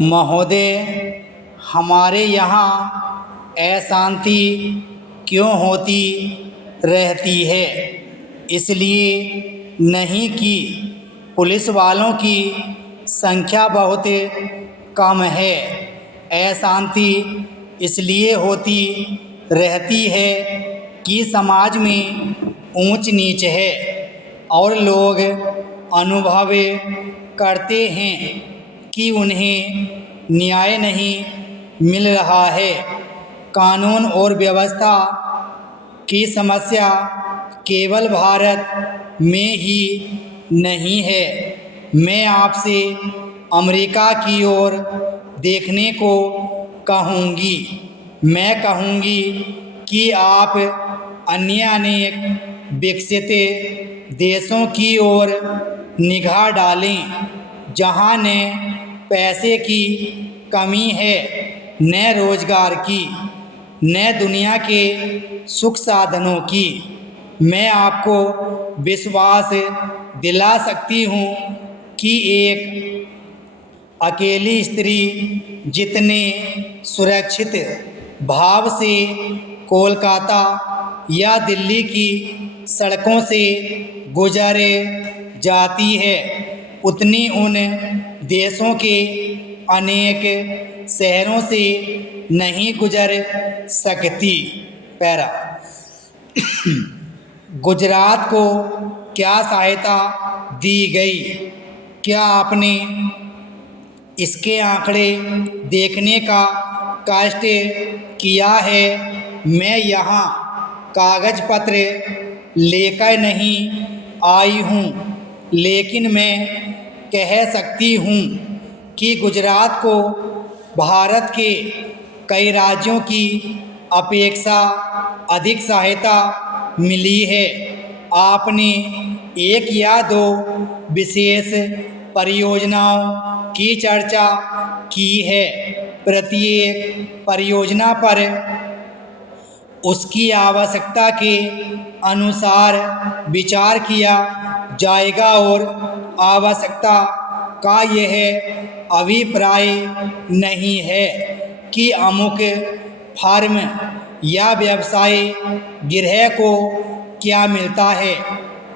महोदय, हमारे यहाँ अशांति क्यों होती रहती है? इसलिए नहीं कि पुलिस वालों की संख्या बहुत कम है। अशांति इसलिए होती रहती है कि समाज में ऊंच नीच है और लोग अनुभव करते हैं कि उन्हें न्याय नहीं मिल रहा है। कानून और व्यवस्था की समस्या केवल भारत में ही नहीं है। मैं आपसे अमेरिका की ओर देखने को कहूँगी। मैं कहूँगी कि आप अन्य अनेक विकसित देशों की ओर निगाह डालें, जहाँ न पैसे की कमी है, न रोजगार की, न दुनिया के सुख साधनों की। मैं आपको विश्वास दिला सकती हूँ कि एक अकेली स्त्री जितने सुरक्षित भाव से कोलकाता या दिल्ली की सड़कों से गुजर जाती है, उतनी उन देशों के अनेक शहरों से नहीं गुजर सकती। पैरा गुजरात को क्या सहायता दी गई? क्या आपने इसके आंकड़े देखने का कष्ट किया है? मैं यहाँ कागज पत्र लेकर नहीं आई हूँ, लेकिन मैं कह सकती हूँ कि गुजरात को भारत के कई राज्यों की अपेक्षा अधिक सहायता मिली है। आपने एक या दो विशेष परियोजनाओं की चर्चा की है। प्रत्येक परियोजना पर उसकी आवश्यकता के अनुसार विचार किया जाएगा और आवश्यकता का यह अभिप्राय नहीं है कि अमुक फर्म या व्यवसाय गृह को क्या मिलता है।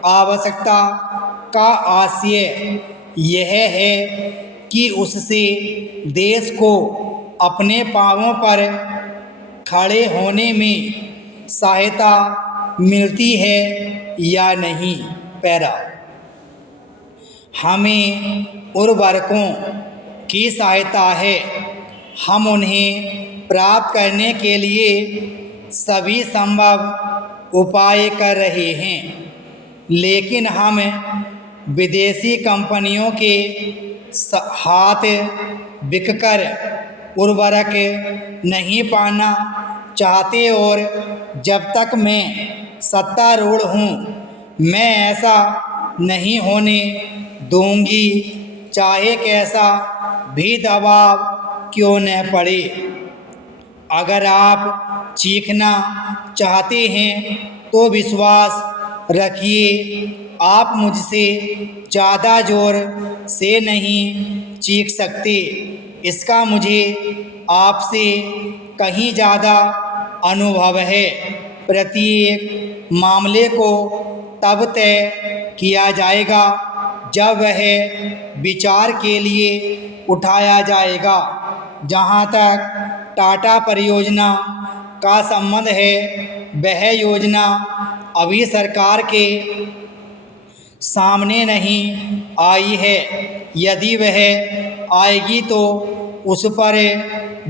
आवश्यकता का आशय यह है कि उससे देश को अपने पांवों पर खड़े होने में सहायता मिलती है या नहीं। पैरा हमें उर्वरकों की सहायता है। हम उन्हें प्राप्त करने के लिए सभी संभव उपाय कर रहे हैं, लेकिन हम विदेशी कंपनियों के हाथ बिककर उर्वरक नहीं पाना चाहते और जब तक मैं सत्तारूढ़ हूँ, मैं ऐसा नहीं होने दूंगी, चाहे कैसा भी दबाव क्यों न पड़े। अगर आप चीखना चाहते हैं तो विश्वास रखिए, आप मुझसे ज़्यादा जोर से नहीं चीख सकते। इसका मुझे आपसे कहीं ज़्यादा अनुभव है। प्रत्येक मामले को तब तय किया जाएगा जब वह विचार के लिए उठाया जाएगा। जहाँ तक टाटा परियोजना का संबंध है, वह योजना अभी सरकार के सामने नहीं आई है। यदि वह आएगी तो उस पर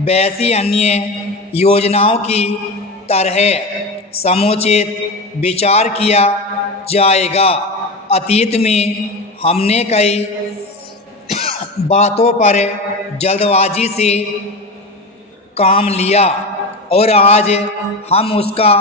वैसी अन्य योजनाओं की तरह समुचित विचार किया जाएगा। अतीत में हमने कई बातों पर जल्दबाजी से काम लिया और आज हम उसका